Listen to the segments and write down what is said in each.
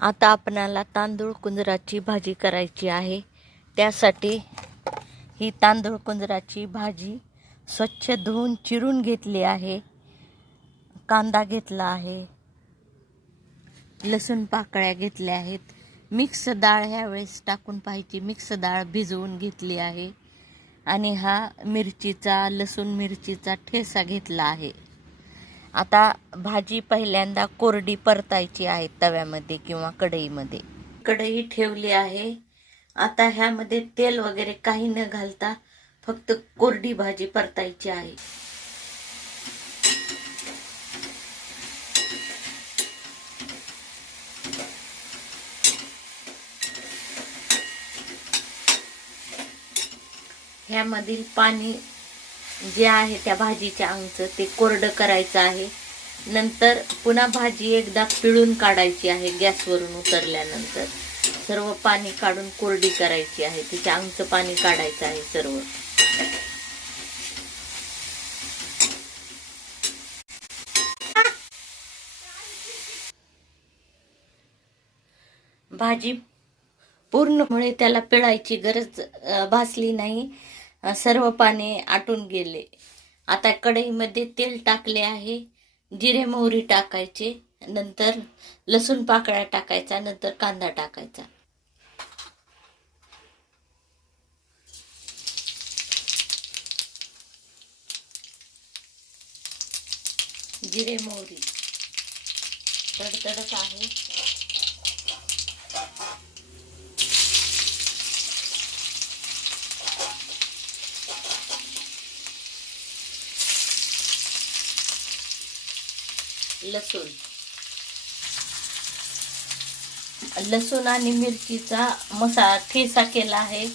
आता आपणाला तांदूळ कुंजराची भाजी करायची आहे। त्यासाठी ही तांदूळ कुंजराची भाजी स्वच्छ धुवून चिरून घेतली आहे। कांदा घेतला आहे, लसूण पाकळ्या घेतल्या आहेत। मिक्स डाळ ह्यावेळेस टाकून पाहिजे। मिक्स डाळ भिजवून घेतली आहे आणि हा मिरचीचा लसूण मिरचीचा ठेसा घेतला आहे। आता भाजी पहिल्यांदा कोरडी परतायची आहे तव्यामध्ये किंवा कढईमध्ये। कढई ठेवली आहे। आता ह्यामध्ये तेल वगैरे काही न घालता फक्त कोरडी भाजी परतायची आहे। ह्यामधील पाणी जे आहे त्या भाजीच्या अंगचं ते कोरडं करायचं आहे। नंतर पुन्हा भाजी एकदा पिळून काढायची आहे। गॅसवरून उतरल्यानंतर सर्व पाणी काढून कोरडी करायची आहे। तिच्या अंगचं पाणी काढायचं आहे सर्व। भाजी पूर्णमुळे त्याला पिळायची गरज भासली नाही। सर्व पाणी आटून गेले। आता कढईमध्ये तेल टाकले आहे। जिरे मोहरी टाकायचे, नंतर लसूण पाकळ्या टाकायचा, नंतर कांदा टाकायचा। जिरे मोहरी तडतडत आहे। लसूण आणि मिरचीचा मसाला ठेचा केला आहे,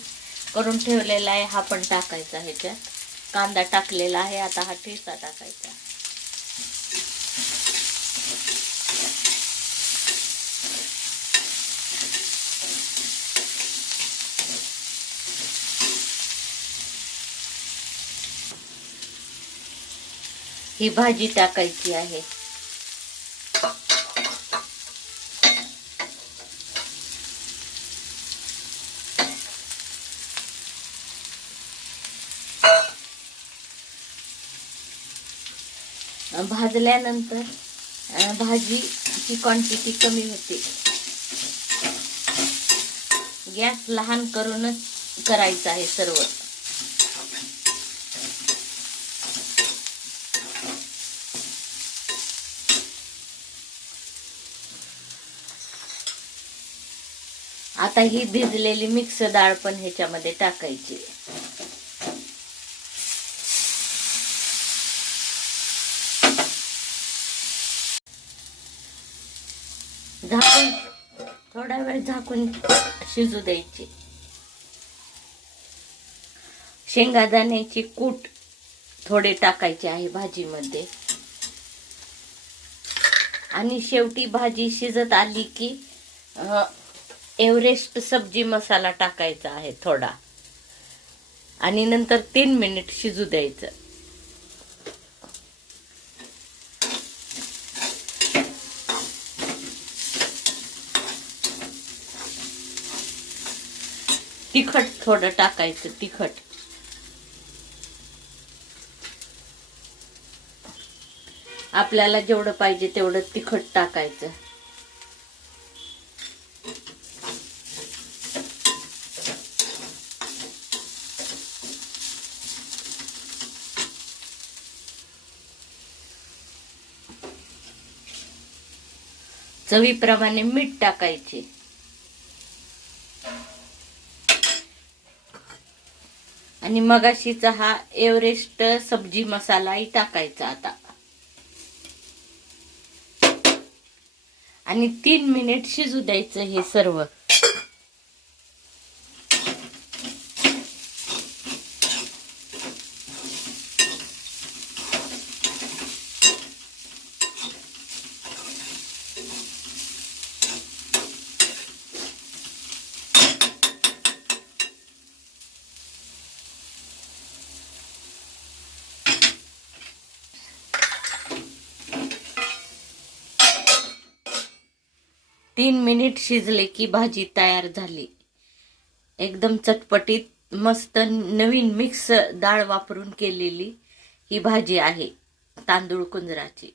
करून ठेवलेला आहे, हा पण टाकायचा आहे। त्यात कांदा टाकलेला आहे। आता हा ठेचा टाकायचा। ही भाजी टाकायची आहे। भाजल्यानंतर भाजीची क्वांटिटी कमी होते। गॅस लहान करूनच करायचं आहे सर्व। आता ही भिजलेली मिक्स डाळ पण ह्याच्यामध्ये टाकायची। झाकून थोडा वेळ झाकून शिजू द्यायची। शेंगादाण्याची कूट थोडे टाकायचे आहे भाजीमध्ये। आणि शेवटी भाजी शिजत आली की एव्हरेस्ट सब्जी मसाला टाकायचा आहे थोडा, आणि नंतर 3 मिनिट शिजू द्यायचं। तिखट थोडं टाकायचं। तिखट आपल्याला जेवढं पाहिजे तेवढं तिखट टाकायचं। चवीप्रमाणे मीठ टाकायचे। आणि मगाशीचा हा एव्हरेस्ट सब्जी मसालाही टाकायचा आता। आणि 3 मिनिट शिजू द्यायचं हे सर्व। 3 मिनिट शिजले की भाजी तयार झाली. एकदम चटपटीत मस्त नवीन मिक्स डाळ वापरून केलेली ही भाजी आहे तांदूळ कुंजराची.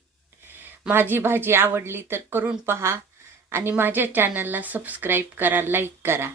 माझी भाजी आवडली तर करून पहा आणि माझ्या चॅनलला सबस्क्राईब करा, लाईक करा.